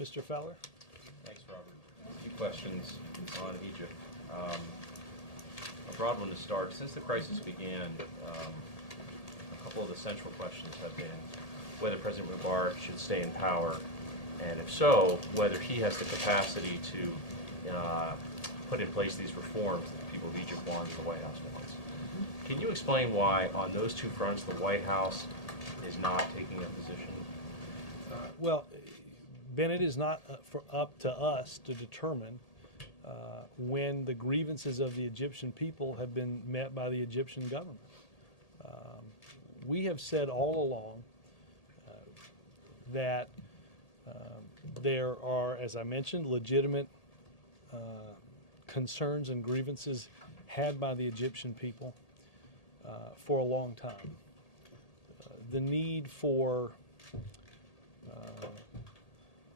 Mr. Fowler? Thanks, Robert. A few questions on Egypt. A broad one to start. Since the crisis began, a couple of the central questions have been whether President Mubarak should stay in power, and if so, whether he has the capacity to put in place these reforms that the people of Egypt want and the White House wants. Can you explain why, on those two fronts, the White House is not taking a position? Well, Ben, it is not up to us to determine when the grievances of the Egyptian people have been met by the Egyptian government. We have said all along that there are, as I mentioned, legitimate concerns and grievances had by the Egyptian people for a long time. The need for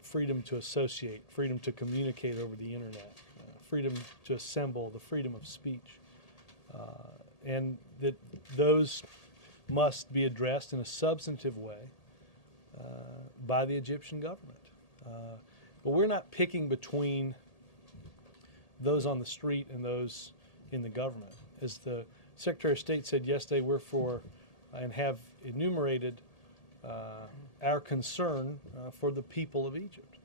freedom to associate, freedom to communicate over the internet, freedom to assemble, the freedom of speech, and that those must be addressed in a substantive way by the Egyptian government. But we're not picking between those on the street and those in the government. As the Secretary of State said yesterday, we're for and have enumerated our concern for the people of Egypt.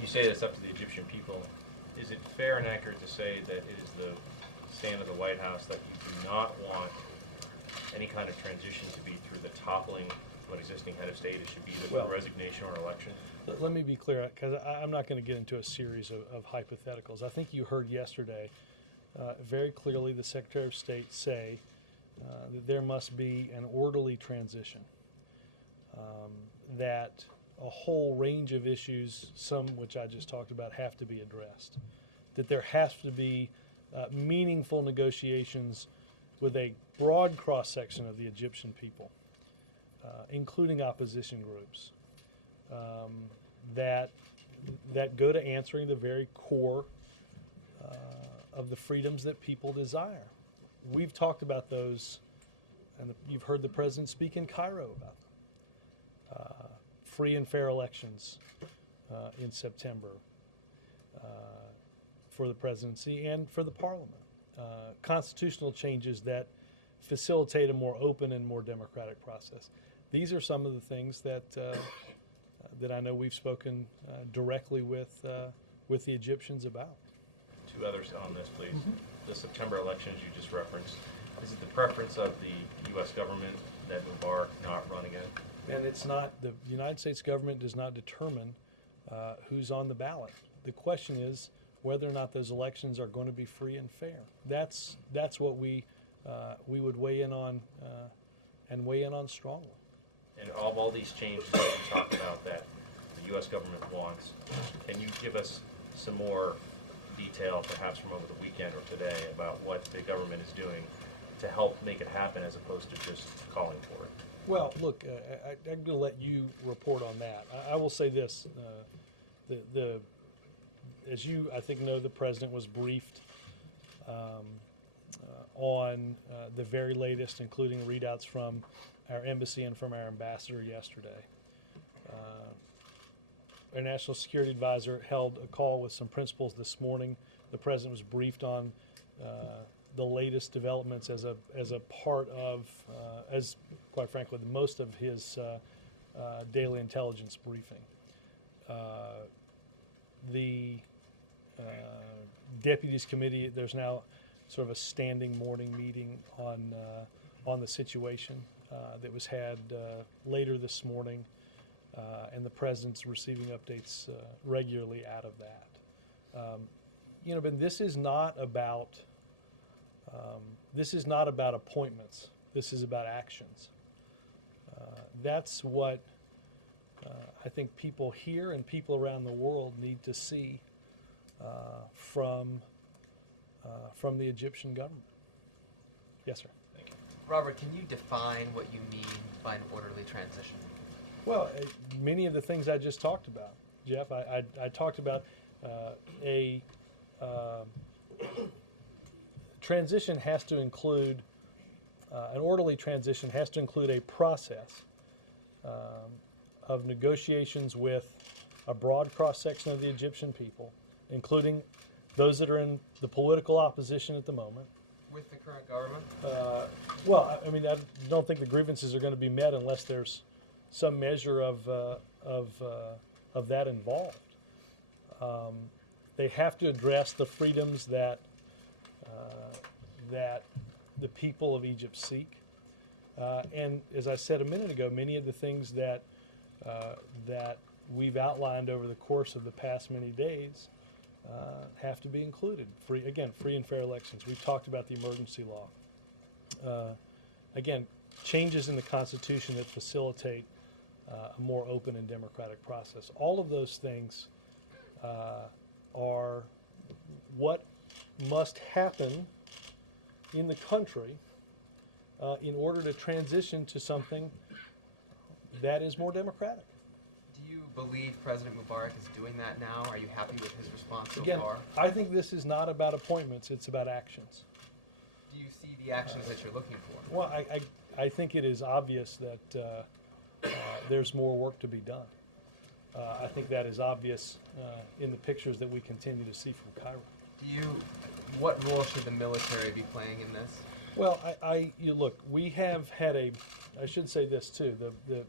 You say it's up to the Egyptian people. Is it fair and accurate to say that it is the stand of the White House that you do not want any kind of transition to be through the toppling of an existing head of state? It should be either through resignation or election? Let me be clear, because I'm not going to get into a series of hypotheticals. I think you heard yesterday very clearly the Secretary of State say that there must be an orderly transition, that a whole range of issues, some which I just talked about, have to be addressed, that there has to be meaningful negotiations with a broad cross-section of the Egyptian people, including opposition groups, that go to answering the very core of the freedoms that people desire. We've talked about those, and you've heard the President speak in Cairo about them. Free and fair elections in September for the presidency and for the parliament. Constitutional changes that facilitate a more open and more democratic process. These are some of the things that that I know we've spoken directly with the Egyptians about. Two others on this, please. The September elections you just referenced. Is it the preference of the U.S. government that Mubarak not run again? And it's not, the United States government does not determine who's on the ballot. The question is whether or not those elections are going to be free and fair. That's what we would weigh in on and weigh in on strongly. And of all these changes that you talk about that the U.S. government wants, can you give us some more detail, perhaps from over the weekend or today, about what the government is doing to help make it happen as opposed to just calling for it? Well, look, I'm going to let you report on that. I will say this: as you, I think, know, the president was briefed on the very latest, including readouts from our embassy and from our ambassador yesterday. Our national security advisor held a call with some principals this morning. The president was briefed on the latest developments as a part of, as quite frankly, most of his daily intelligence briefing. The deputies committee, there's now sort of a standing morning meeting on the situation that was had later this morning, and the president's receiving updates regularly out of that. Ben, this is not about appointments. This is about actions. That's what I think people here and people around the world need to see from the Egyptian government. Yes, sir. Thank you. Robert, can you define what you mean by an orderly transition? Well, many of the things I just talked about, Jeff. I talked about a transition has to include, an orderly transition has to include a process of negotiations with a broad cross-section of the Egyptian people, including those that are in the political opposition at the moment. With the current government? Well, I mean, I don't think the grievances are going to be met unless there's some measure of that involved. They have to address the freedoms that the people of Egypt seek, and as I said a minute ago, many of the things that we've outlined over the course of the past many days have to be included. Free and fair elections. We've talked about the emergency law. Again, changes in the Constitution that facilitate a more open and democratic process. All of those things are what must happen in the country in order to transition to something that is more democratic. Do you believe President Mubarak is doing that now? Are you happy with his response so Again, far? I think this is not about appointments, it's about actions. Do you see the actions that you're looking for? Well, I think it is obvious that there's more work to be done. I think that is obvious in the pictures that we continue to see from Cairo. What role should the military be playing in this? Well, look, we have had I should say this too,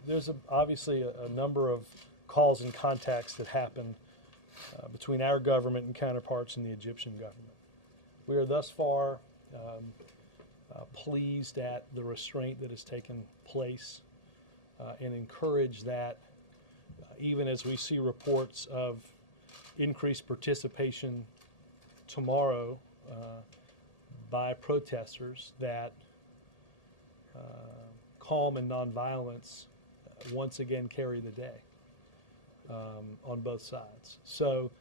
there's obviously a number of calls and contacts that happen between our government and counterparts in the Egyptian government. We are thus far pleased at the restraint that has taken place and encourage that even as we see reports of increased participation tomorrow by protesters, that calm and nonviolence once again carry the day on both sides. So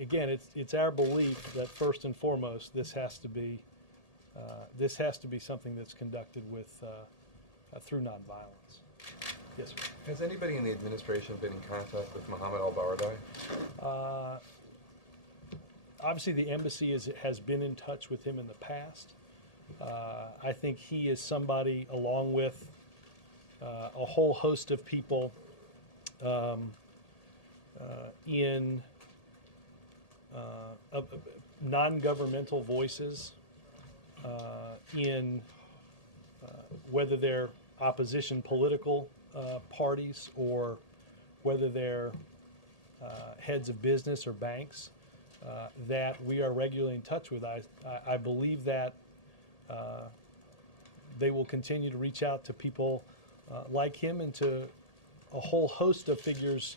again, it's our belief that first and foremost this has to be something that's conducted with through nonviolence. Yes, sir. Has anybody in the administration been in contact with Mohammed al-Baradei? Obviously, the embassy has been in touch with him in the past. I think he is somebody, along with a whole host of people in non-governmental voices in whether they're opposition political parties or whether they're heads of business or banks that we are regularly in touch with. I believe that they will continue to reach out to people like him and to a whole host of figures,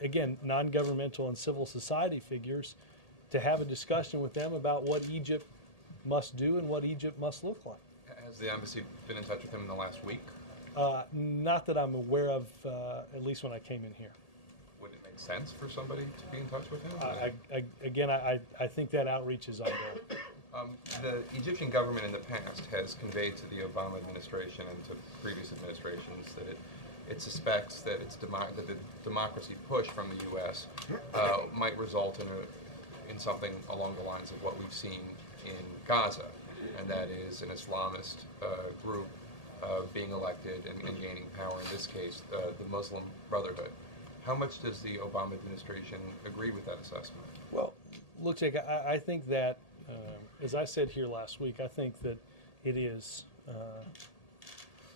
again, non-governmental and civil society figures, to have a discussion with them about what Egypt must do and what Egypt must look like. Has the embassy been in touch with him in the last week? Not that I'm aware of, at least when I came in here. Would it make sense for somebody to be in touch with him? I think that outreach is ongoing. The Egyptian government in the past has conveyed to the Obama administration and to previous administrations that it suspects that that the democracy push from the U.S. Might result in something along the lines of what we've seen in Gaza, and that is an Islamist group being elected and gaining power, in this case, the Muslim Brotherhood. How much does the Obama administration agree with that assessment? Well, look, Jake, I think that, as I said here last week, I think that it is,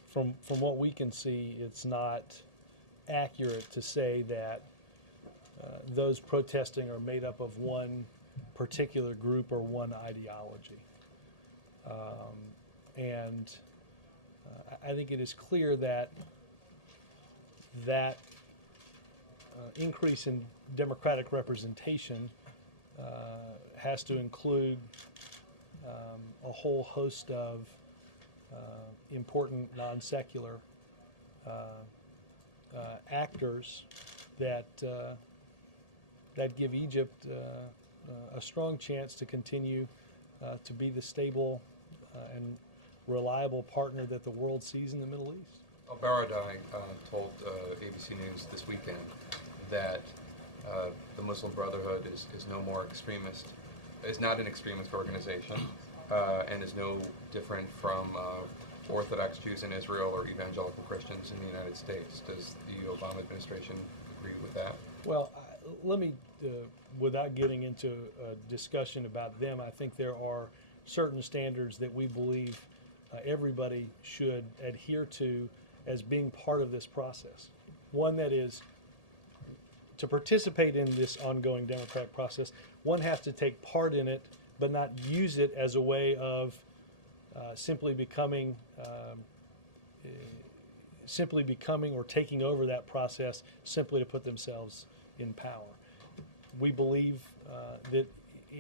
from what we can see, it's not accurate to say that those protesting are made up of one particular group or one ideology. And I think it is clear that increase in democratic representation has to include a whole host of important non-secular actors that give Egypt a strong chance to continue to be the stable and reliable partner that the world sees in the Middle East. Al-Baradei told ABC News this weekend that the Muslim Brotherhood is no more extremist, is not an extremist organization, and is no different from Orthodox Jews in Israel or evangelical Christians in the United States. Does the Obama administration agree with that? Well, let me, without getting into a discussion about them, I think there are certain standards that we believe everybody should adhere to as being part of this process. One that is, to participate in this ongoing democratic process, one has to take part in it, but not use it as a way of simply becoming or taking over that process simply to put themselves in power. We believe that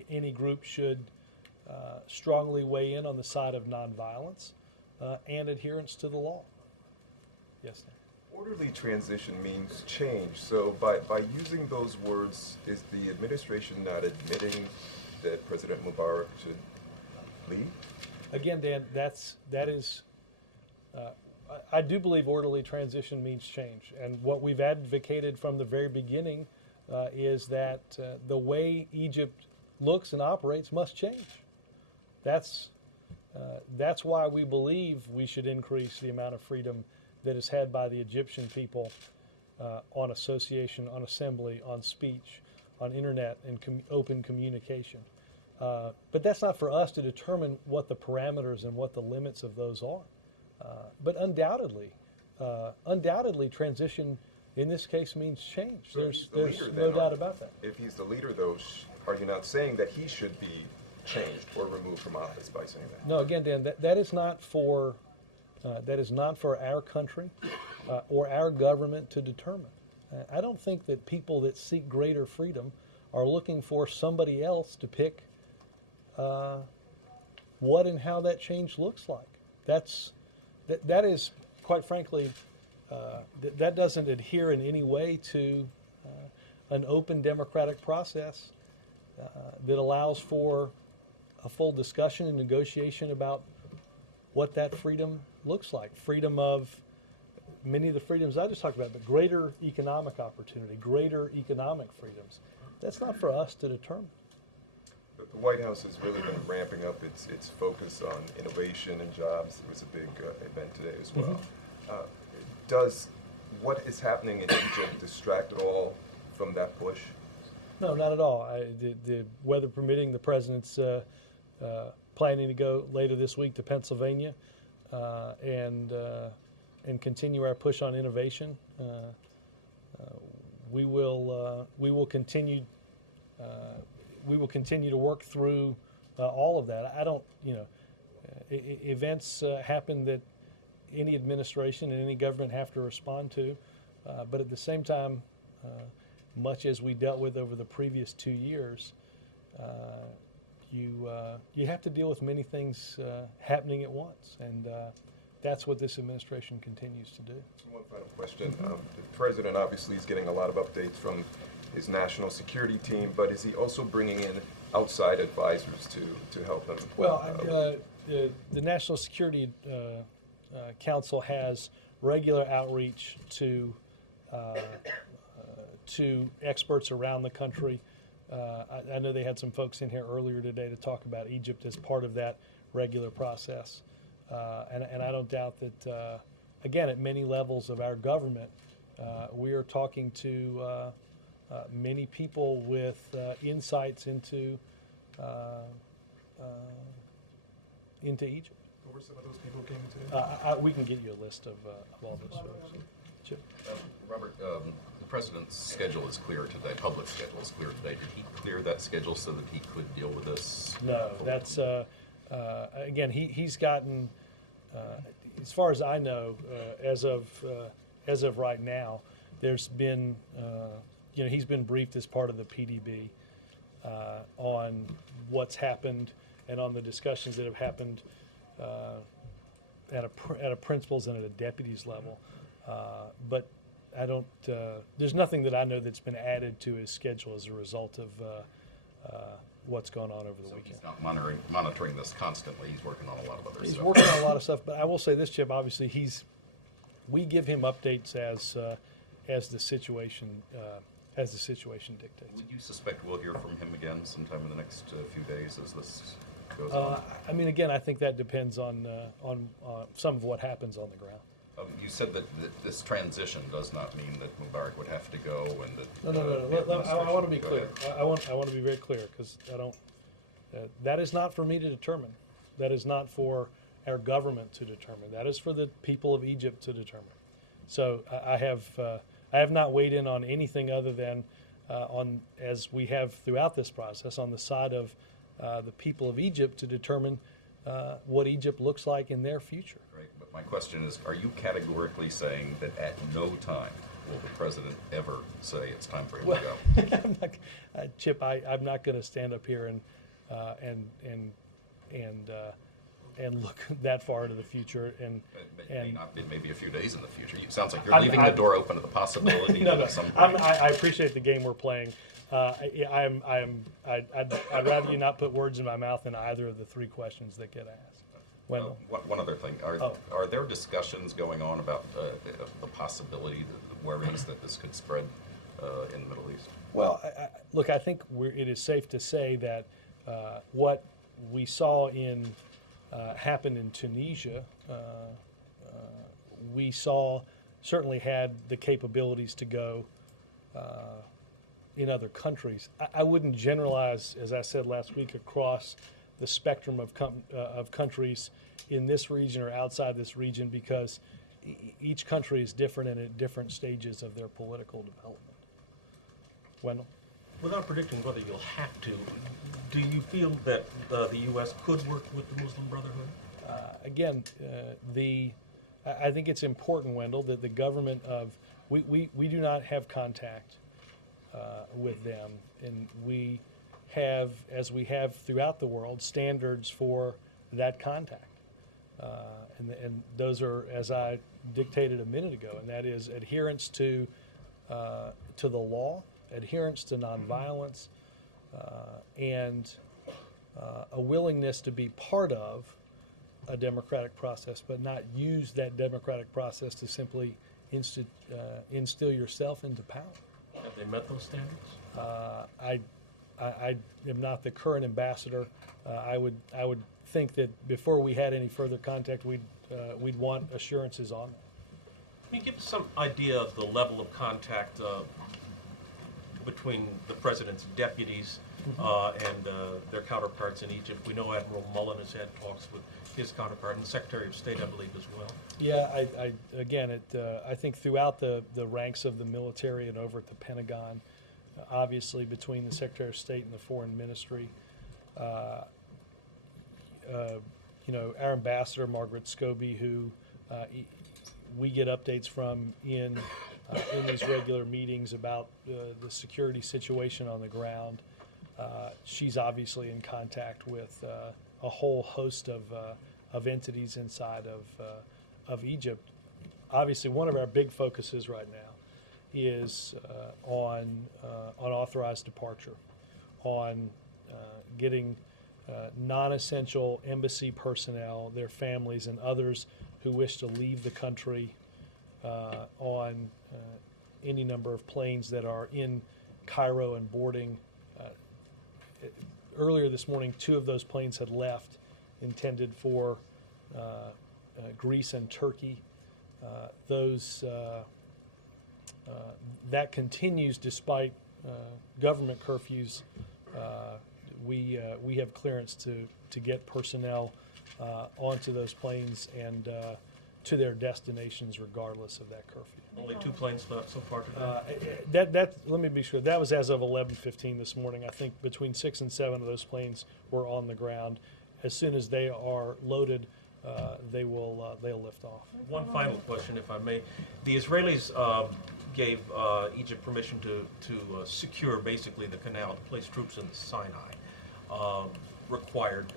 any group should strongly weigh in on the side of nonviolence and adherence to the law. Yes, sir. Orderly transition means change. So by using those words, is the administration not admitting that President Mubarak should leave? Again, Dan, that is. I do believe orderly transition means change, and what we've advocated from the very beginning is that the way Egypt looks and operates must change. That's why we believe we should increase the amount of freedom that is had by the Egyptian people on association, on assembly, on speech, on internet, and open communication. But that's not for us to determine what the parameters and what the limits of those are. But undoubtedly, transition in this case means change. So There's leader, no then, doubt about that. If he's the leader, though, are you not saying that he should be changed or removed from office by saying that? No, again, Dan, that is not for our country or our government to determine. I don't think that people that seek greater freedom are looking for somebody else to pick what and how that change looks like. That is, quite frankly, that doesn't adhere in any way to an open democratic process that allows for a full discussion and negotiation about what that freedom looks like. Freedom of many of the freedoms I just talked about, but greater economic opportunity, greater economic freedoms. That's not for us to determine. But the White House has really been ramping up its focus on innovation and jobs. There was a big event today as well. Does what is happening in Egypt distract at all from that push? No, not at all. The weather permitting, the president's planning to go later this week to Pennsylvania and continue our push on innovation. We will continue to work through all of that. I don't, events happen that any administration and any government have to respond to, but at the same time, much as we dealt with over the previous 2 years, you have to deal with many things happening at once, and that's what this administration continues to do. One final question. The president obviously is getting a lot of updates from his national security team, but is he also bringing in outside advisors to help him? Well, the National Security Council has regular outreach to experts around the country. I know they had some folks in here earlier today to talk about Egypt as part of that regular process. And I don't doubt that, again, at many levels of our government, we are talking to many people with insights into Egypt. Who were some of those people who came today? We can get you a list of all those folks. Chip. Robert, the president's schedule is clear today. Public schedule is clear today. Did he clear that schedule so that he could deal with this? No, that's again. He's gotten, as far as I know, as of right now, there's been, he's been briefed as part of the PDB on what's happened and on the discussions that have happened at a principal's and at a deputy's level. But I don't. There's nothing that I know that's been added to his schedule as a result of what's going on over the weekend. He's not monitoring this constantly. He's working on a lot of other stuff. He's working on a lot of stuff, but I will say this, Chip. Obviously, we give him updates as the situation dictates. Would you suspect we'll hear from him again sometime in the next few days as this goes on? I mean, again, I think that depends on some of what happens on the ground. You said that this transition does not mean that Mubarak would have to go and that. No. I want to be Go clear. ahead. I want to be very clear because I don't. That is not for me to determine. That is not for our government to determine. That is for the people of Egypt to determine. So I have not weighed in on anything other than on, as we have throughout this process, on the side of the people of Egypt to determine what Egypt looks like in their future. Right, but my question is, are you categorically saying that at no time will the president ever say it's time for him Well, to go? I'm not, Chip, I'm not going to stand up here and look that far into the future. It may be a few days in the future. It sounds like you're I'm- leaving the door open to the possibility No, that no. at some point. I appreciate the game we're playing. I'd rather you not put words in my mouth in either of the three questions that get asked. Wendell? One other thing, are there discussions going on about the possibility, the worries that this could spread in the Middle East? Well, look, I think it is safe to say that what we saw happen in Tunisia, we saw certainly had the capabilities to go in other countries. I wouldn't generalize, as I said last week, across the spectrum of countries in this region or outside this region, because each country is different and at different stages of their political development. Wendell? Without predicting whether you'll have to, do you feel that the U.S. could work with the Muslim Brotherhood? Again, I think it's important, Wendell, that the government we do not have contact with them, and we have, as we have throughout the world, standards for that contact, and those are, as I dictated a minute ago, and that is adherence to the law, adherence to nonviolence, and a willingness to be part of a democratic process, but not use that democratic process to simply instill yourself into power. Have they met those standards? I am not the current ambassador. I would think that before we had any further contact, we'd want assurances on that. Can you give us some idea of the level of contact between the president's deputies and their counterparts in Egypt? We know Admiral Mullen has had talks with his counterpart, and the Secretary of State, I believe, as well. Yeah, I think throughout the ranks of the military and over at the Pentagon, obviously between the Secretary of State and the Foreign Ministry, our ambassador Margaret Scobie, who we get updates from in these regular meetings about the security situation on the ground. She's obviously in contact with a whole host of entities inside of Egypt. Obviously, one of our big focuses right now is on authorized departure, on getting non-essential embassy personnel, their families, and others who wish to leave the country on any number of planes that are in Cairo and boarding. Earlier this morning, 2 of those planes had left, intended for Greece and Turkey. That continues despite government curfews. We have clearance to get personnel onto those planes and to their destinations regardless of that curfew. Only 2 planes left so far today? Let me be sure. That was as of 11:15 this morning. I think between 6 and 7 of those planes were on the ground. As soon as they are loaded, they'll lift off. One final question, if I may. The Israelis gave Egypt permission to secure basically the canal, to place troops in the Sinai, required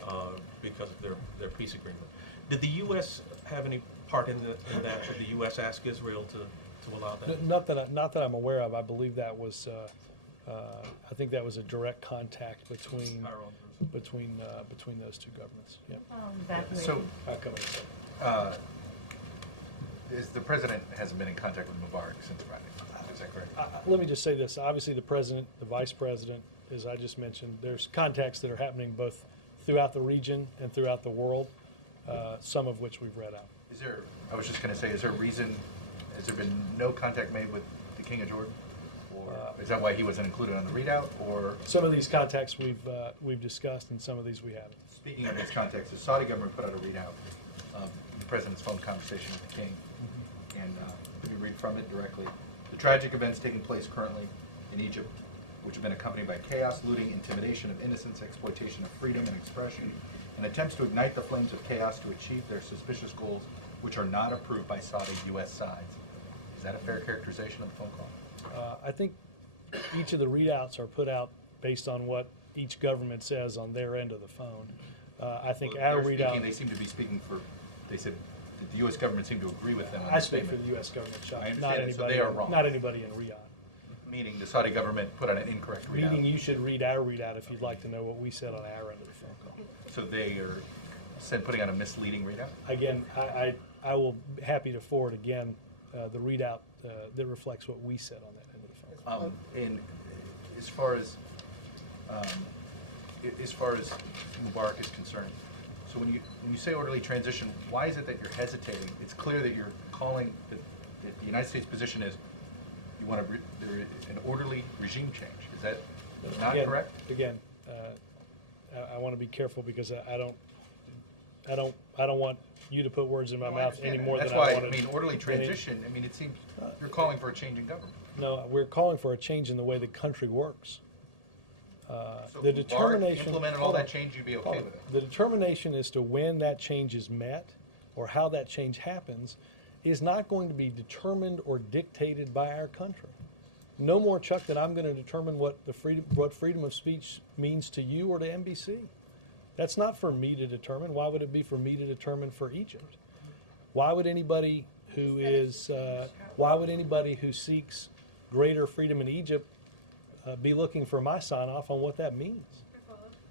because of their peace agreement. Did the U.S. have any part in that? Did the U.S. ask Israel to allow that? Not that I'm aware of. I believe that was, I think that was a direct contact between those 2 governments. Yeah. So, I'll come in a second. the president hasn't been in contact with Mubarak since Friday. Is that correct? Let me just say this. Obviously, the president, the vice president, as I just mentioned, there's contacts that are happening both throughout the region and throughout the world, some of which we've read out. Is there, I was just going to say, is there a reason, has there been no contact made with the King of Jordan? Or is that why he wasn't included on the readout, or? Some of these contacts we've discussed, and some of these we haven't. Speaking of this context, the Saudi government put out a readout of the president's phone conversation with the king. And let me read from it directly. The tragic events taking place currently in Egypt, which have been accompanied by chaos, looting, intimidation of innocence, exploitation of freedom and expression, and attempts to ignite the flames of chaos to achieve their suspicious goals, which are not approved by Saudi U.S. sides. Is that a fair characterization of the phone call? I think each of the readouts are put out based on what each government says on their end of the phone. I think Well, our they're readout. speaking- They seem to be speaking for, they said that the U.S. government seemed to agree with them on I this speak for statement. the U.S. government, Chuck, I understand not that, so anybody. they are wrong. Not anybody in Riyadh. Meaning the Saudi government put out an incorrect readout. Meaning you should read our readout if you'd like to know what we said on our end of the phone call. So they are putting out a misleading readout? Again, I will be happy to forward again the readout that reflects what we said on that end of the phone. And as far as Mubarak is concerned, so when you say orderly transition, why is it that you're hesitating? It's clear that you're calling that the United States position is you want an orderly regime change. Is that not Again- correct? Again, I want to be careful because I don't want you to put words in my No, I mouth understand any that. more than That's I why, wanted. I mean, orderly transition, I mean, it seems you're calling for a change in government. No, we're calling for a change in the way the country works. So The if Mubarak determination. implemented all hold on, that change, you'd be hold okay on. with it? The determination as to when that change is met or how that change happens is not going to be determined or dictated by our country. No more, Chuck, that I'm going to determine what freedom of speech means to you or to NBC. That's not for me to determine. Why would it be for me to determine for Egypt? Why would anybody who seeks greater freedom in Egypt be looking for my sign off on what that means?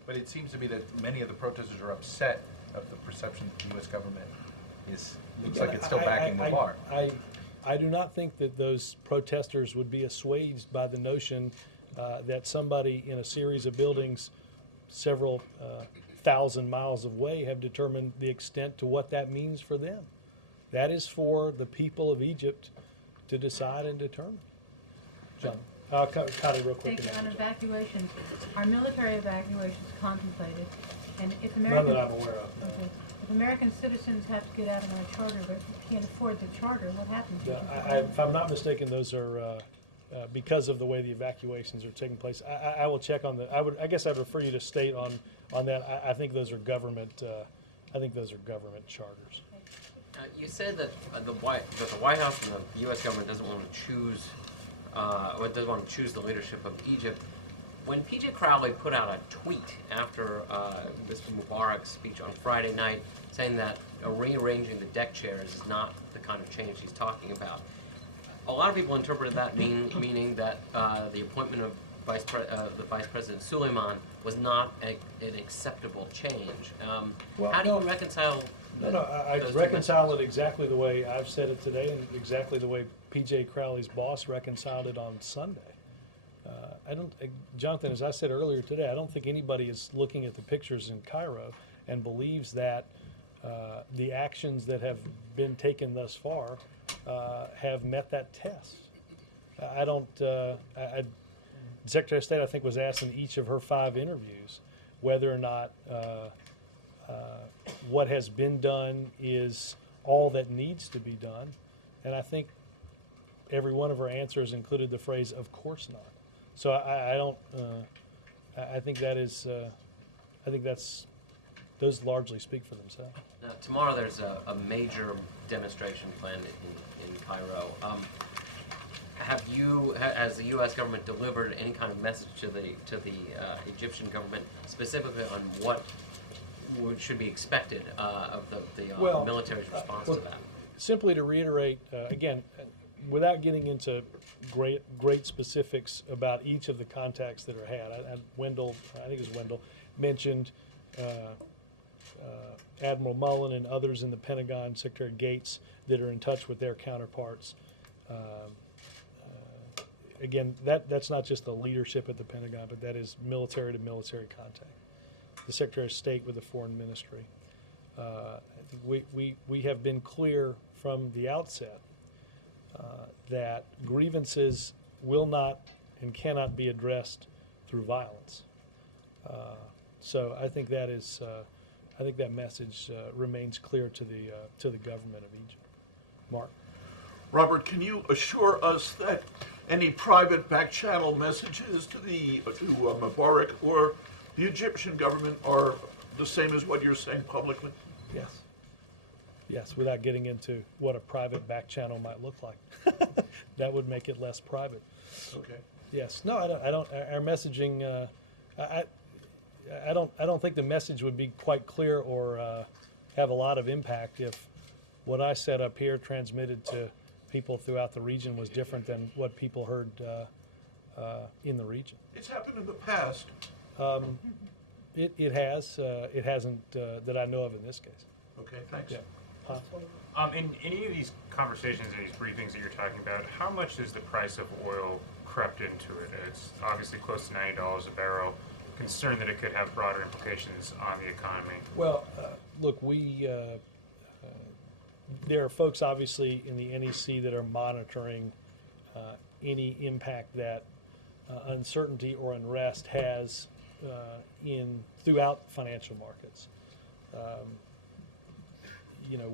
But it seems to be that many of the protesters are upset of the perception that the U.S. government looks like it's still backing Mubarak. I do not think that those protesters would be assuaged by the notion that somebody in a series of buildings several thousand miles away have determined the extent to what that means for them. That is for the people of Egypt to decide and determine. John, Connie, real quick. Thank you. and On then John. evacuations, are military evacuations contemplated? And if None American, that I'm aware of. No. okay. If American citizens have to get out on a charter but can't afford the charter, what happens? Yeah, if I'm not mistaken, those are because of the way the evacuations are taking place. I will check on the. I guess I'd refer you to state on that. I think those are government. I think those are government charters. You said that the White House and the U.S. government doesn't want to choose, or doesn't want to choose the leadership of Egypt. When P.J. Crowley put out a tweet after Mr. Mubarak's speech on Friday night, saying that rearranging the deck chairs is not the kind of change he's talking about, a lot of people interpreted that meaning that the appointment of the Vice President Suleiman was not an acceptable change. Well, how do no. you reconcile? No, I those two reconcile messages? it exactly the way I've said it today, and exactly the way P.J. Crowley's boss reconciled it on Sunday. Jonathan, as I said earlier today, I don't think anybody is looking at the pictures in Cairo and believes that the actions that have been taken thus far have met that test. The Secretary of State, I think, was asked in each of her 5 interviews whether or not what has been done is all that needs to be done, and I think every one of her answers included the phrase "of course not." So I don't. I think that is. I think those largely speak for themselves. Now, tomorrow there's a major demonstration planned in Cairo. Has the U.S. government delivered any kind of message to the Egyptian government specifically on what should be expected of the military's response to that? Simply to reiterate again, without getting into great specifics about each of the contacts that are had, I think it was Wendell, mentioned Admiral Mullen and others in the Pentagon, Secretary Gates, that are in touch with their counterparts. Again, that's not just the leadership at the Pentagon, but that is military to military contact. the Secretary of State with the Foreign Ministry. I think we have been clear from the outset that grievances will not and cannot be addressed through violence. So I think that is, I think that message remains clear to the government of Egypt. Mark. Robert, can you assure us that any private back channel messages to Mubarak or the Egyptian government are the same as what you're saying publicly? Yes. Yes, without getting into what a private back channel might look like. That would make it less private. Okay. Yes. No, I don't. Our messaging, I don't think the message would be quite clear or have a lot of impact if what I said up here transmitted to people throughout the region was different than what people heard in the region. It's happened in the past. It has. It hasn't that I know of in this case. Okay, thanks. Yeah. In any of these conversations and these briefings that you're talking about, how much has the price of oil crept into it? It's obviously close to $90 a barrel. Concerned that it could have broader implications on the economy. Well, look, there are folks obviously in the NEC that are monitoring any impact that uncertainty or unrest has throughout financial markets.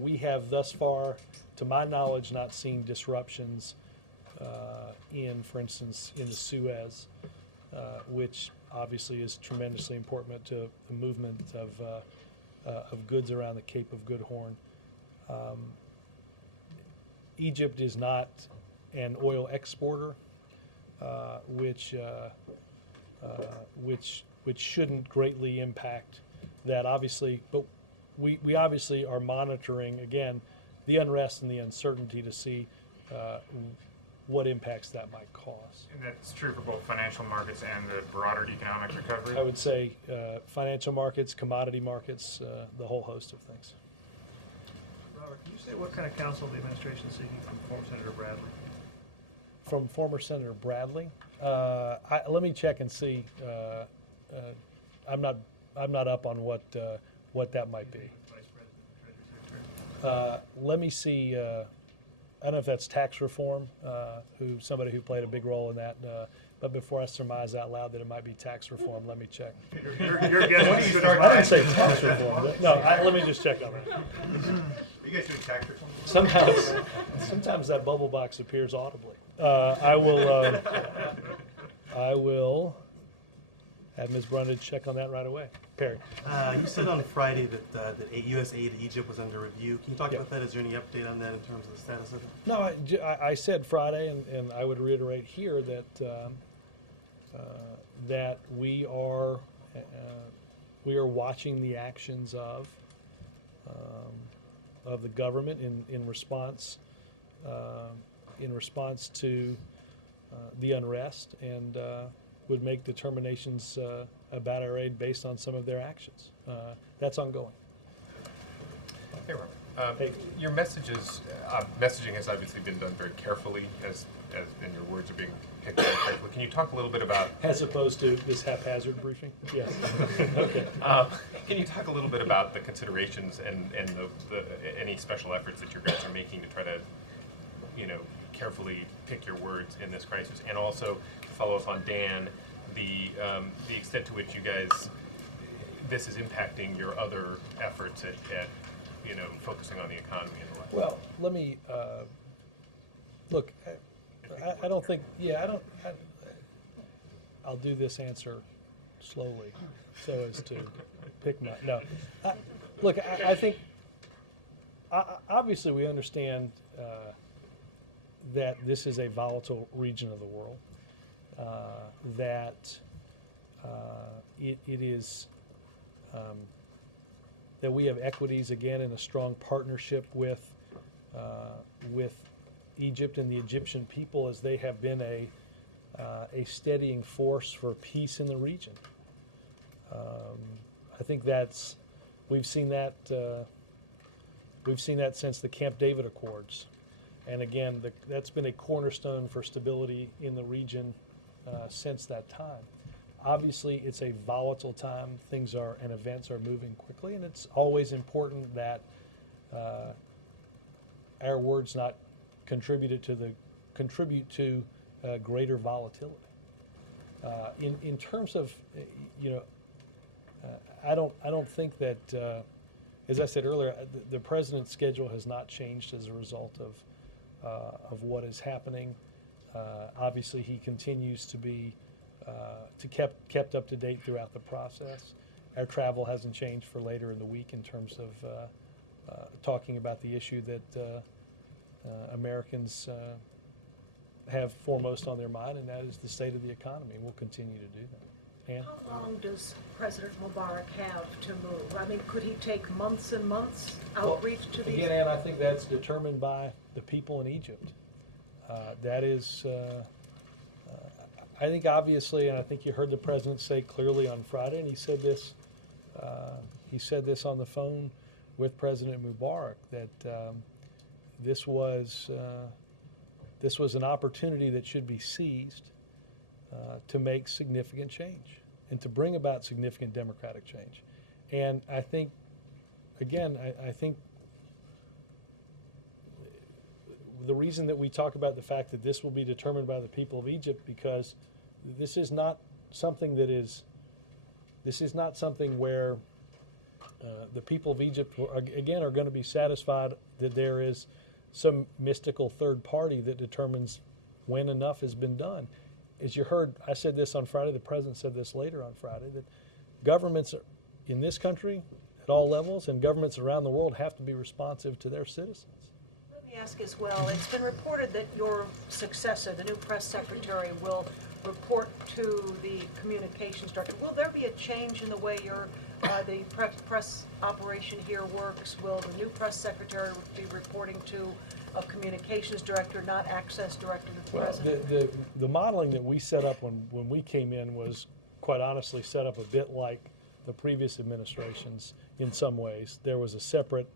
We have thus far, to my knowledge, not seen disruptions for instance, in the Suez, which obviously is tremendously important to the movement of goods around the Cape of Good Horn. Egypt is not an oil exporter, which shouldn't greatly impact that, obviously. But we obviously are monitoring, again, the unrest and the uncertainty to see what impacts that might cause. And that's true for both financial markets and the broader economic recovery? I would say financial markets, commodity markets, the whole host of things. Robert, can you say what kind of counsel the administration is seeking from former Senator Bradley? From former Senator Bradley? Let me check and see. I'm not up on what that might be. Vice President, Treasury Secretary. Let me see. I don't know if that's tax reform, somebody who played a big role in that. But before I surmise out loud that it might be tax reform, let me check. Your guess is good as I didn't say tax reform. No, let me just check on that. Are you guys doing tax reform? Sometimes that bubble box appears audibly. I will have Ms. Brundage check on that right away. Perry. You said on Friday that U.S. aid to Egypt was under review. Can you talk about that? Is there any update on that in terms of the status of it? No, I said Friday, and I would reiterate here that that we are watching the actions of the government in response to the unrest, and would make determinations about our aid based on some of their actions. That's ongoing. Hey, Robert. Your messaging has obviously been done very carefully, as and your words are being picked up carefully. Can you talk a little bit about, as opposed to this haphazard briefing? Yes. Okay. Can you talk a little bit about the considerations and any special efforts that your guys are making to try to, carefully pick your words in this crisis, and also to follow up on Dan, the extent to which you guys, this is impacting your other efforts at focusing on the economy and the like. Well, let me look. I don't think. Yeah, I'll do this answer slowly, so as to pick my. No, look. I think. Obviously, we understand that this is a volatile region of the world. That it is that we have equities again in a strong partnership with Egypt and the Egyptian people, as they have been a steadying force for peace in the region. I think we've seen that since the Camp David Accords, and again that's been a cornerstone for stability in the region since that time. Obviously, it's a volatile time. Things are and events are moving quickly, and it's always important that our words not contribute to greater volatility. In terms of, I don't think that, as I said earlier, the president's schedule has not changed as a result of what is happening. Obviously, he continues to be kept up to date throughout the process. Our travel hasn't changed for later in the week in terms of talking about the issue that Americans have foremost on their mind, and that is the state of the economy. We'll continue to do that. Ann? How long does President Mubarak have to move? I mean, could he take months and months outreach to these? Again, Ann, I think that's determined by the people in Egypt. That is, I think obviously, and I think you heard the president say clearly on Friday, and he said this on the phone with President Mubarak, that this was an opportunity that should be seized to make significant change and to bring about significant democratic change. And I think, again, I think the reason that we talk about the fact that this will be determined by the people of Egypt, because this is not something where the people of Egypt, again, are going to be satisfied that there is some mystical third party that determines when enough has been done. As you heard, I said this on Friday, the president said this later on Friday, that governments in this country at all levels and governments around the world have to be responsive to their citizens. Let me ask as well, it's been reported that your successor, the new press secretary, will report to the communications director. Will there be a change in the way the press operation here works? Will the new press secretary be reporting to a communications director, not access director to the president? The modeling that we set up when we came in was quite honestly set up a bit like the previous administrations in some ways. There was a separate,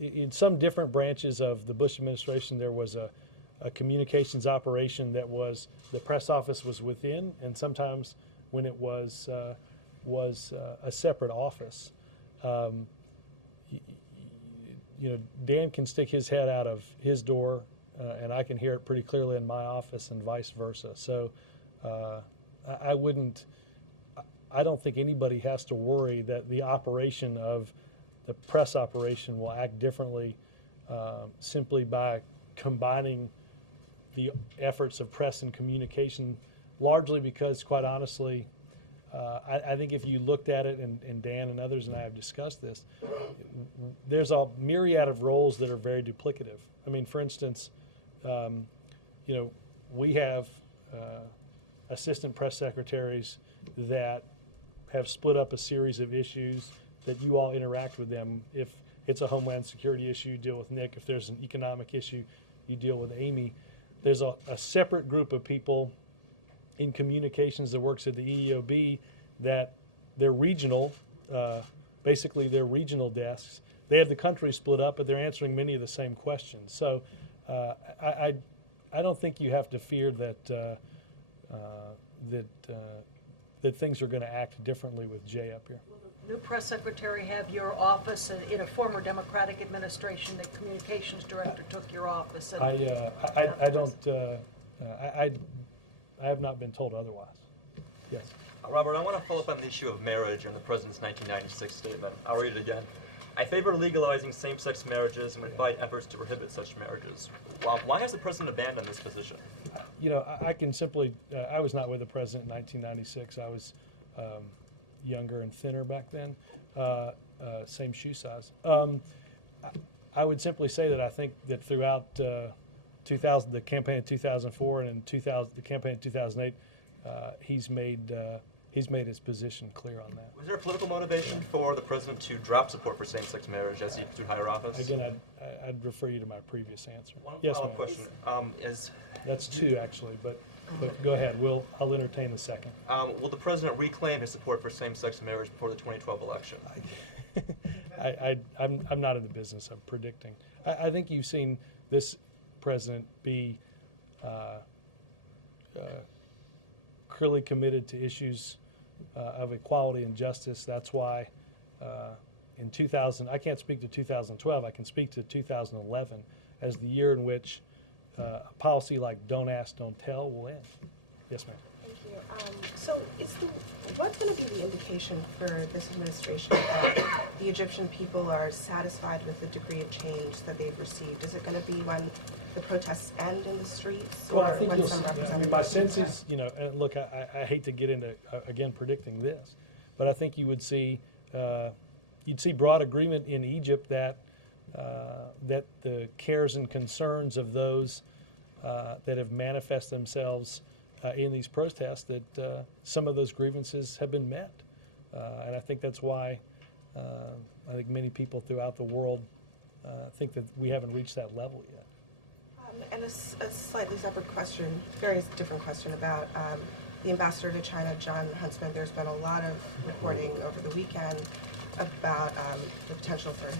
in some different branches of the Bush administration, there was a communications operation that was, the press office was within, and sometimes when it was a separate office. Dan can stick his head out of his door, and I can hear it pretty clearly in my office, and vice versa. So I don't think anybody has to worry that the operation of the press operation will act differently simply by combining the efforts of press and communication, largely because, quite honestly, I think if you looked at it, and Dan and others and I have discussed this, there's a myriad of roles that are very duplicative. I mean, for instance, we have assistant press secretaries that have split up a series of issues that you all interact with them. If it's a Homeland Security issue, you deal with Nick. If there's an economic issue, you deal with Amy. There's a separate group of people in communications that works at the EEOB that they're regional, basically they're regional desks. They have the country split up, but they're answering many of the same questions. So I don't think you have to fear that that things are going to act differently with Jay up here. Will the new press secretary have your office? In a former Democratic administration, the communications director took your office. And I have not been told otherwise. Yes. Robert, I want to follow up on the issue of marriage and the president's 1996 statement. I'll read it again. I favor legalizing same-sex marriages and would fight efforts to prohibit such marriages. Why has the president abandoned this position? I can simply, I was not with the president in 1996. I was younger and thinner back then, same shoe size. I would simply say that I think that throughout the campaign in 2004 and the campaign in 2008, he's made his position clear on that. Was there a political motivation for the president to drop support for same-sex marriage as he pursued higher office? Again, I'd refer you to my previous answer. One yes, follow-up question that's two actually, but go ahead. I'll entertain the second. Will the president reclaim his support for same-sex marriage before the 2012 election? I'm not in the business of predicting. I think you've seen this president be clearly committed to issues of equality and justice. That's why in 2000, I can't speak to 2012, I can speak to 2011 as the year in which a policy like don't ask, don't tell will end. Yes, ma'am. Thank you. So what's going to be the indication for this administration that the Egyptian people are satisfied with the degree of change that they've received? Is it going to be when the protests end in the streets, or Well, I think when you'll some see, representatives? my sense is, you know, and look, I hate to get into, again, predicting this, but I think you would see, you'd see broad agreement in Egypt that that the cares and concerns of those that have manifested themselves in these protests, that some of those grievances have been met. And I think that's why I think many people throughout the world think that we haven't reached that level yet. And a slightly separate question, very different question about the ambassador to China, John Huntsman. There's been a lot of reporting over the weekend about the potential for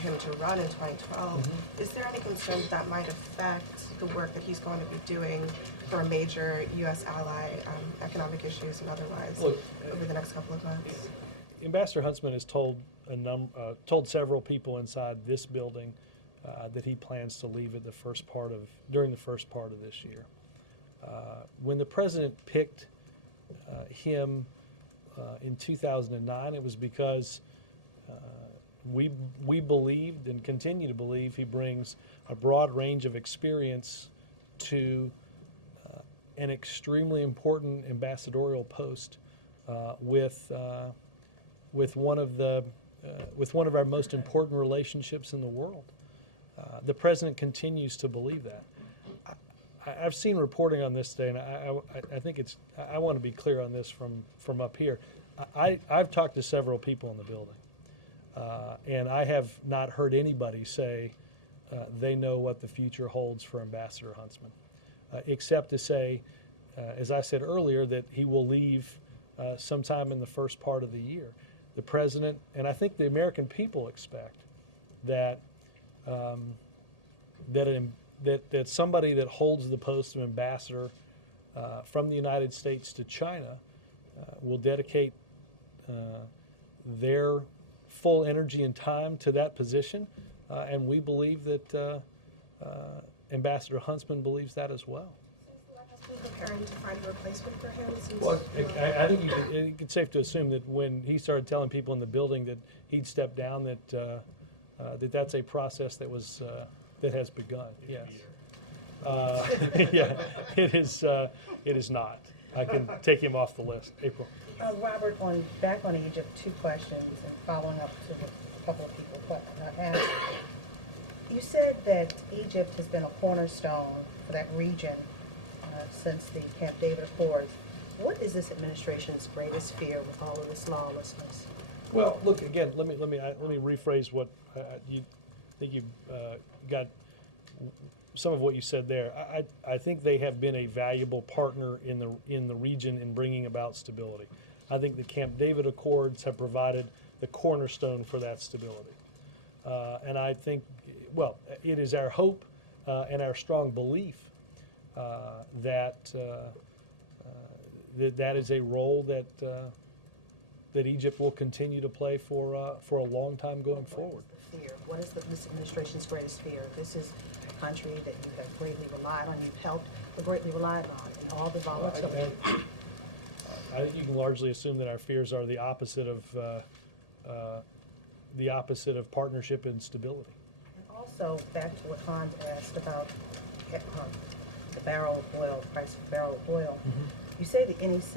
him to run in 2012. Is there any concern that might affect the work that he's going to be doing for a major U.S. ally, economic issues and otherwise, over the next couple of months? Ambassador Huntsman has told told several people inside this building that he plans to leave at during the first part of this year. When the president picked him in 2009, it was because we believed and continue to believe he brings a broad range of experience to an extremely important ambassadorial post with one of our most important relationships in the world. The president continues to believe that. I've seen reporting on this today, and I think I want to be clear on this from up here. I've talked to several people in the building, and I have not heard anybody say they know what the future holds for Ambassador Huntsman, except to say, as I said earlier, that he will leave sometime in the first part of the year. The president, and I think the American people expect that that somebody that holds the post of ambassador from the United States to China will dedicate their full energy and time to that position, and we believe that Ambassador Huntsman believes that as well. Preparing to find a replacement for him? Well, I think it's safe to assume that when he started telling people in the building that he'd step down, that that's a process that was that has begun. Yes. Yeah, it is. It is not. I can take him off the list. April. Robert, back on Egypt, two questions, and following up to what a couple of people asked. You said that Egypt has been a cornerstone for that region since the Camp David Accords. What is this administration's greatest fear with all of this lawlessness? Well, look again. Let me rephrase what you think you got. Some of what you said there. I think they have been a valuable partner in the region in bringing about stability. I think the Camp David Accords have provided the cornerstone for that stability. And I think, well, it is our hope and our strong belief that that is a role that Egypt will continue to play for a long time going forward. What is this administration's greatest fear? This is a country that you have greatly relied on, you've helped, but greatly relied on, and all the volatility. I think you can largely assume that our fears are the opposite of partnership and stability. And also, back to what Hans asked about the barrel of oil, the price of a barrel of oil. You say the NEC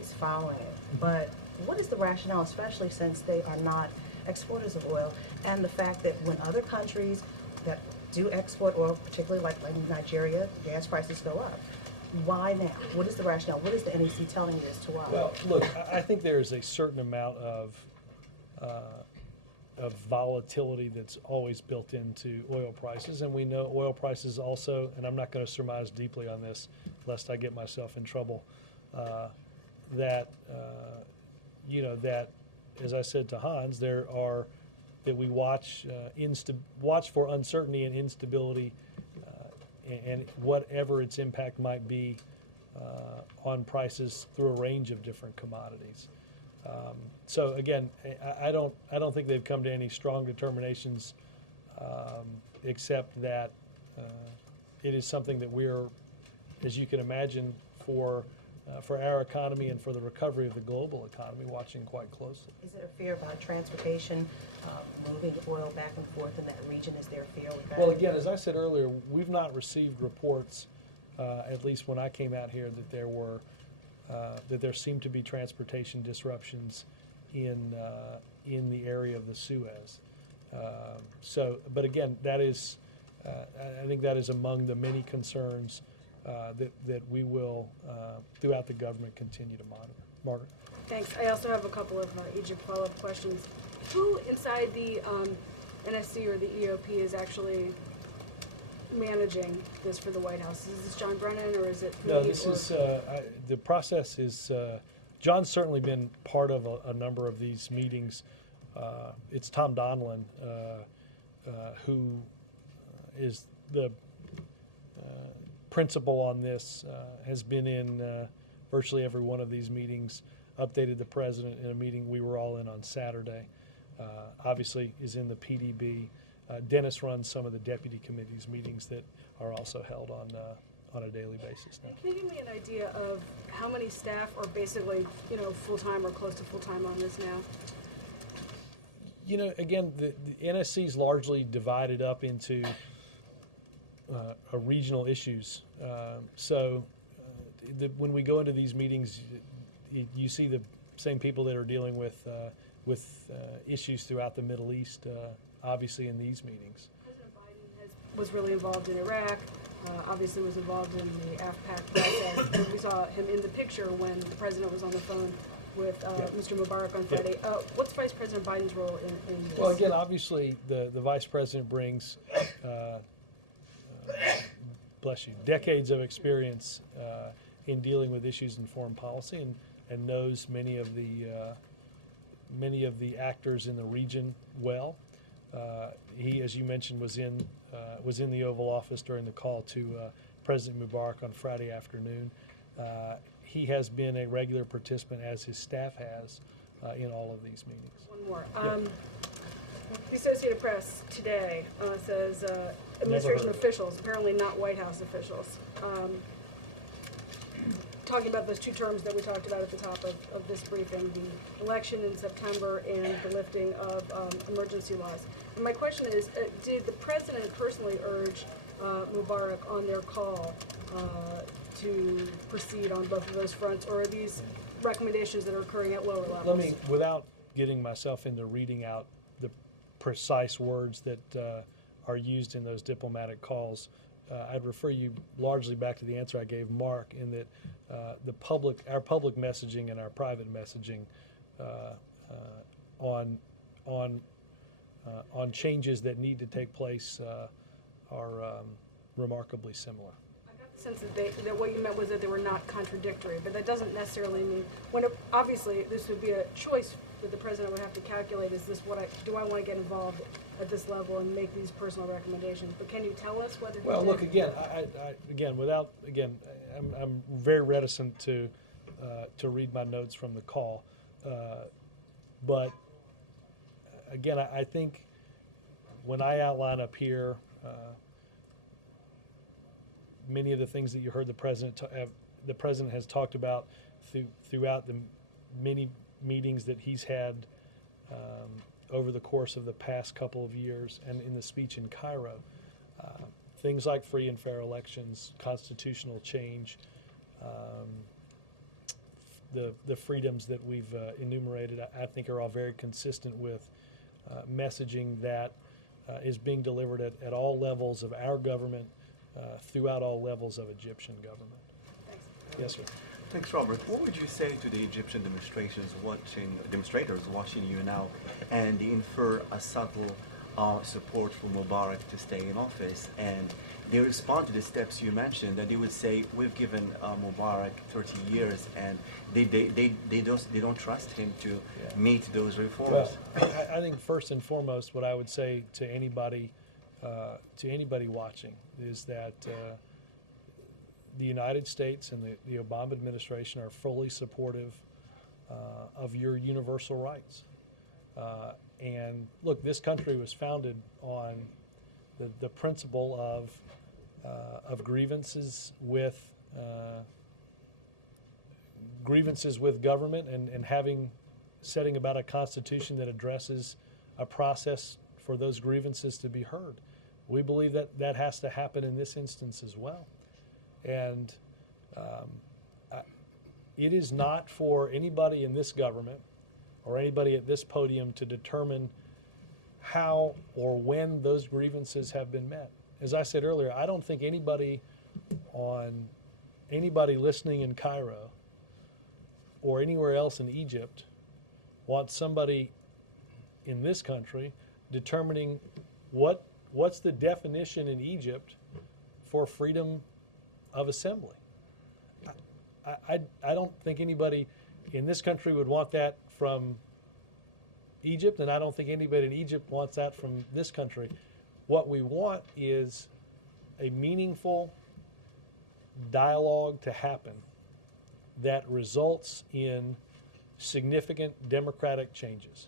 is following it, but what is the rationale, especially since they are not exporters of oil, and the fact that when other countries that do export oil, particularly like Nigeria, gas prices go up? Why now? What is the rationale? What is the NEC telling you as to why? Well, look, I think there is a certain amount of volatility that's always built into oil prices, and we know oil prices also, and I'm not going to surmise deeply on this lest I get myself in trouble, that as I said to Hans, that we watch for uncertainty and instability, and whatever its impact might be on prices through a range of different commodities. So again, I don't think they've come to any strong determinations, except that it is something that we're, as you can imagine, for our economy and for the recovery of the global economy, watching quite closely. Is there a fear about transportation, moving oil back and forth in that region? Is there a fear with that? Well, again, as I said earlier, we've not received reports, at least when I came out here, that there seemed to be transportation disruptions in the area of the Suez. But again, that is, I think that is among the many concerns that we will, throughout the government, continue to monitor. Margaret? Thanks. I also have a couple of Egypt follow-up questions. Who inside the NSC or the EOP is actually managing this for the White House? Is this John Brennan, or is it me? No, this is, the process is, John's certainly been part of a number of these meetings. It's Tom Donilon, who is the principal on this, has been in virtually every one of these meetings, updated the president in a meeting we were all in on Saturday, obviously is in the PDB. Dennis runs some of the deputy committees meetings that are also held on a daily basis now. Can you give me an idea of how many staff are basically, full-time or close to full-time on this now? Again, the NSC is largely divided up into regional issues. When we go into these meetings, you see the same people that are dealing with issues throughout the Middle East, obviously in these meetings. President Biden was really involved in Iraq, obviously was involved in the AFPAC process. We saw him in the picture when the president was on the phone with Mr. Mubarak on Friday. What's Vice President Biden's role in this? Well, again, obviously the Vice President brings bless you, decades of experience in dealing with issues in foreign policy, and knows many of the actors in the region well. He, as you mentioned, was in the Oval Office during the call to President Mubarak on Friday afternoon. He has been a regular participant, as his staff has, in all of these meetings. One more. The Associated Press today says administration officials, apparently not White House officials, talking about those two terms that we talked about at the top of this briefing, the election in September and the lifting of emergency laws. And my question is, did the president personally urge Mubarak on their call to proceed on both of those fronts, or are these recommendations that are occurring at lower levels? Let me, without getting myself into reading out the precise words that are used in those diplomatic calls, I'd refer you largely back to the answer I gave Mark, in that our public messaging and our private messaging on changes that need to take place are remarkably similar. I got the sense that what you meant was that they were not contradictory, but that doesn't necessarily mean obviously this would be a choice that the president would have to calculate. Is this do I want to get involved at this level and make these personal recommendations? But can you tell us whether? Well, look, again, I'm very reticent to read my notes from the call, but again, I think when I outline up here many of the things that you heard the president has talked about throughout the many meetings that he's had over the course of the past couple of years, and in the speech in Cairo, things like free and fair elections, constitutional change, the freedoms that we've enumerated, I think are all very consistent with messaging that is being delivered at all levels of our government, throughout all levels of Egyptian government. Thanks. Yes, sir. Thanks, Robert. What would you say to the Egyptian demonstrators watching you now, and they infer a subtle support for Mubarak to stay in office, and they respond to the steps you mentioned, and they would say, we've given Mubarak 30 years, and they don't trust him to meet those reforms? Well, I think first and foremost, what I would say to anybody watching is that the United States and the Obama administration are fully supportive of your universal rights. And look, this country was founded on the principle of grievances with government and setting about a constitution that addresses a process for those grievances to be heard. We believe that that has to happen in this instance as well. And it is not for anybody in this government or anybody at this podium to determine how or when those grievances have been met. As I said earlier, I don't think anybody listening in Cairo or anywhere else in Egypt wants somebody in this country determining what's the definition in Egypt for freedom of assembly. I don't think anybody in this country would want that from Egypt, and I don't think anybody in Egypt wants that from this country. What we want is a meaningful dialogue to happen that results in significant democratic changes.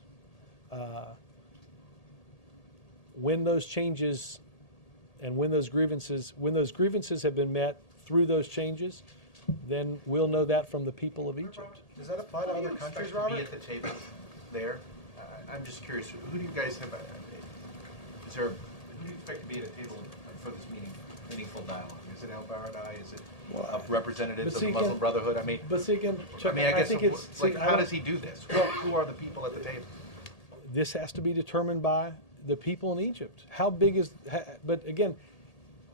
When those changes and when those grievances have been met through those changes, then we'll know that from the people of Egypt. Does that apply to other countries, Robert? Be at the table there. I'm just curious. Who do you guys have? Who do you expect to be at a table for this meaningful dialogue? Is it Al Baradei? Is it representatives of the Muslim Brotherhood? I mean, Chuck, I think guess it's like how does he do this? Who are the people at the table? This has to be determined by the people in Egypt. How big is? But again,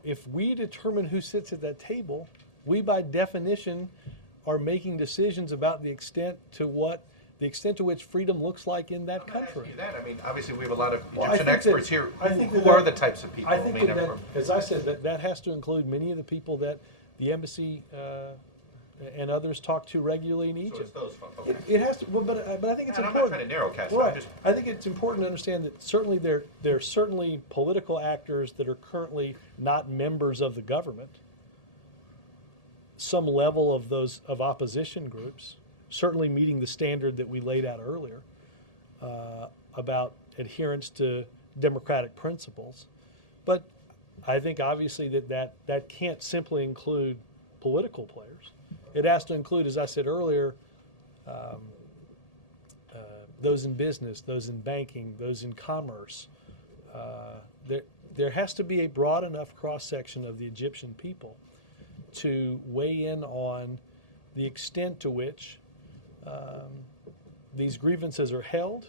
if we determine who sits at that table, we by definition are making decisions about the extent to which freedom looks like in that country. I mean, obviously we have a lot of Egyptian experts here. Who are the types of people? I think as I said, that has to include many of the people that the embassy and others talk to regularly in Egypt. So it's those folks. Okay. It has to, but I think it's important. I'm not trying to narrowcast. Right. I think it's important to understand that certainly there are certainly political actors that are currently not members of the government. Some level of opposition groups, certainly meeting the standard that we laid out earlier about adherence to democratic principles. But I think obviously that can't simply include political players. It has to include, as I said earlier, those in business, those in banking, those in commerce. There has to be a broad enough cross-section of the Egyptian people to weigh in on the extent to which these grievances are held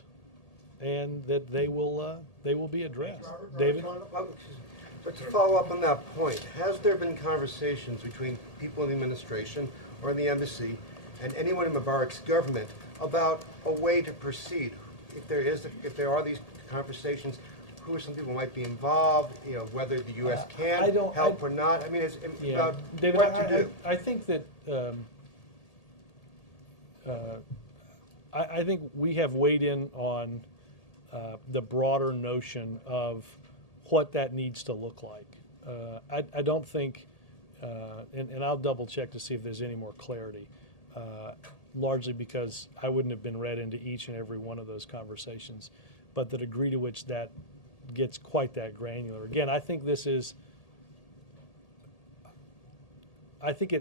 and that they will be addressed. David? But to follow up on that point, has there been conversations between people in the administration or in the embassy and anyone in Mubarak's government about a way to proceed? If there are these conversations, who are some people who might be involved? You know, whether the U.S. can help or not. I mean, it's about David, what to do. I think that I think we have weighed in on the broader notion of what that needs to look like. I don't think, and I'll double check to see if there's any more clarity, largely because I wouldn't have been read into each and every one of those conversations, but the degree to which that gets quite that granular. Again, I think it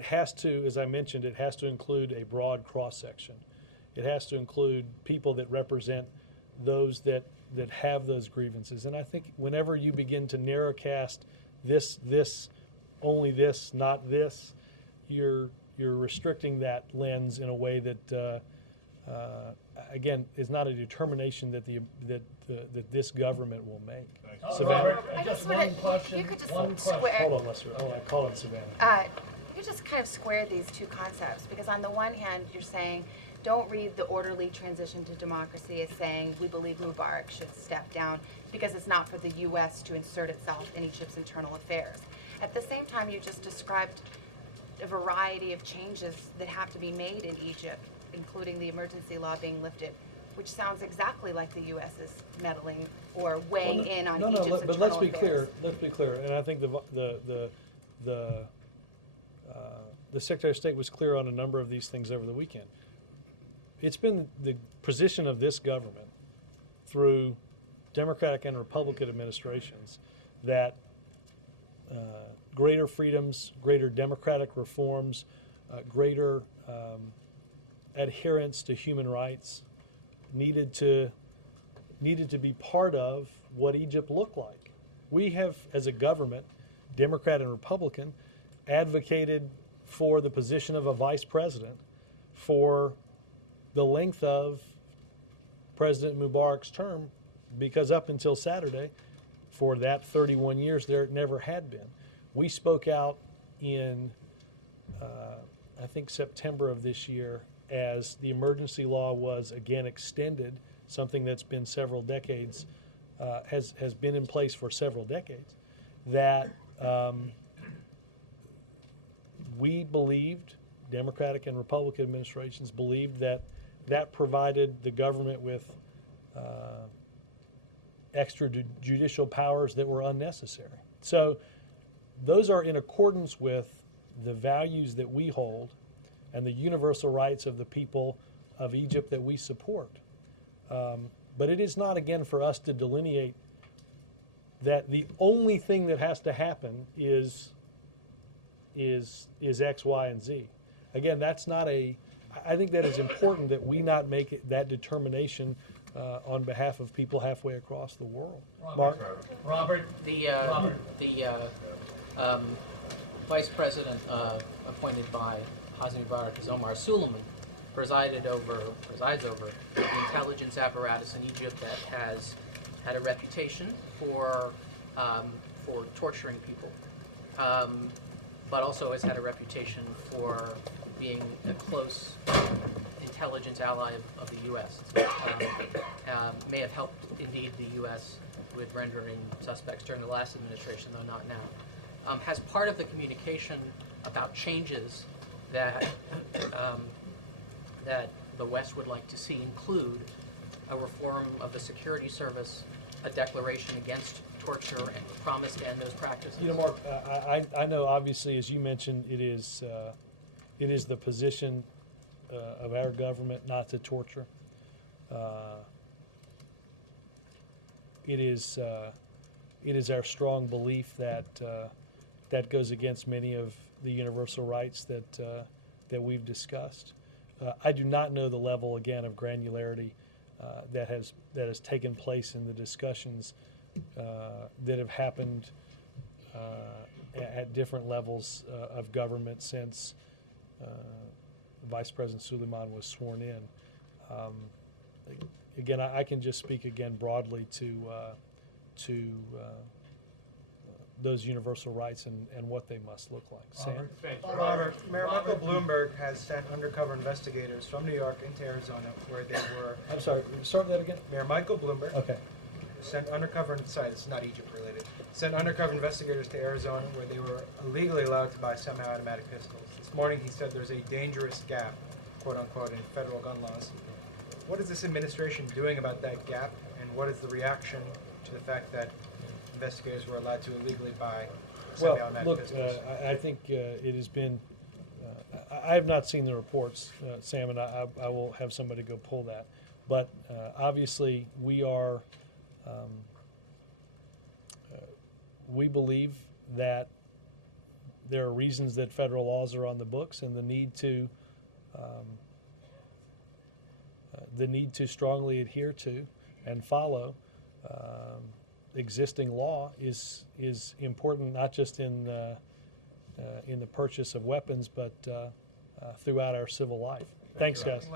has to, as I mentioned, it has to include a broad cross-section. It has to include people that represent those that have those grievances. And I think whenever you begin to narrowcast this, only this, not this, you're restricting that lens in a way that, again, is not a determination that this government will make. Robert, Savannah? one question. You could just Hold on, Lester. Oh, I call it Savannah. You just kind of square these two concepts, because on the one hand, you're saying, don't read the orderly transition to democracy as saying we believe Mubarak should step down because it's not for the U.S. to insert itself in Egypt's internal affairs. At the same time, you just described a variety of changes that have to be made in Egypt, including the emergency law being lifted, which sounds exactly like the U.S. is meddling or weighing in on Egypt's internal affairs. Let's be clear. And I think the Secretary of State was clear on a number of these things over the weekend. It's been the position of this government through Democratic and Republican administrations that greater freedoms, greater democratic reforms, greater adherence to human rights needed to be part of what Egypt looked like. We have, as a government, Democrat and Republican, advocated for the position of a vice president for the length of President Mubarak's term, because up until Saturday, for that 31 years, there never had been. We spoke out in, I think, September of this year, as the emergency law was again extended, something that's been several decades, has been in place for several decades, that we believed, Democratic and Republican administrations believed, that provided the government with extrajudicial powers that were unnecessary. So those are in accordance with the values that we hold and the universal rights of the people of Egypt that we support. But it is not, again, for us to delineate that the only thing that has to happen is X, Y, and Z. Again, that's not I think that is important that we not make that determination on behalf of people halfway across the world. Robert, the vice president appointed by Hosni Mubarak as Omar Suleiman presides over the intelligence apparatus in Egypt that has had a reputation for torturing people, but also has had a reputation for being a close intelligence ally of the U.S. May have helped, indeed, the U.S. with rendering suspects during the last administration, though not now. Has part of the communication about changes that that the West would like to see include a reform of the security service, a declaration against torture, and a promise to end those practices? You know, Mark, I know obviously, as you mentioned, it is the position of our government not to torture. It is our strong belief that that goes against many of the universal rights that we've discussed. I do not know the level, again, of granularity that has taken place in the discussions that have happened at different levels of government since Vice President Suleiman was sworn in. Again, I can just speak again broadly to those universal rights and what they must look like. Sam? Robert, Mayor Michael Bloomberg has sent undercover investigators from New York into Arizona where they were... I'm sorry, start that again? Mayor Michael Bloomberg sent undercover... Sorry, this is not Egypt related. Sent undercover investigators to Arizona where they were illegally allowed to buy semi-automatic pistols. This morning he said there's a dangerous gap, quote-unquote, in federal gun laws. What is this administration doing about that gap, and what is the reaction to the fact that investigators were allowed to illegally buy semi-automatic pistols? I think it has been... I have not seen the reports, Sam, and I will have somebody go pull that. But obviously, we are... we believe that there are reasons that federal laws are on the books, and the need to strongly adhere to and follow existing law is important, not just in the purchase of weapons, but throughout our civil life. Thanks, guys.